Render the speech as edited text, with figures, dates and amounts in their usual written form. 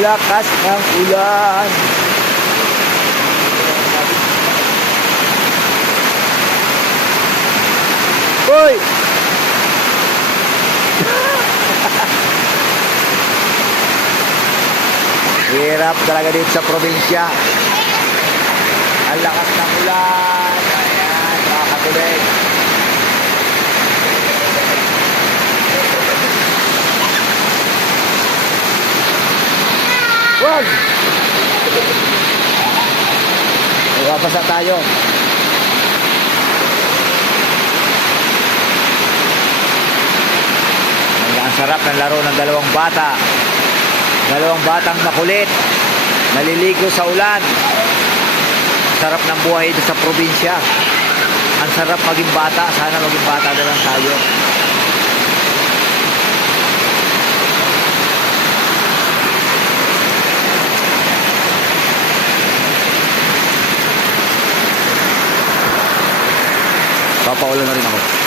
lakas ng ulan. Hoy! Hirap talaga dito sa probinsya. Ang lakas ng ulan. Ayan, mga katubig. Wag! Mababasa tayo. Ang sarap ng laro ng dalawang bata. Dalawang batang makulit. Naliligo sa ulan. Sarap ng buhay dito sa probinsya. Ang sarap maging bata. Sana maging bata na lang tayo. Papaulan na rin ako.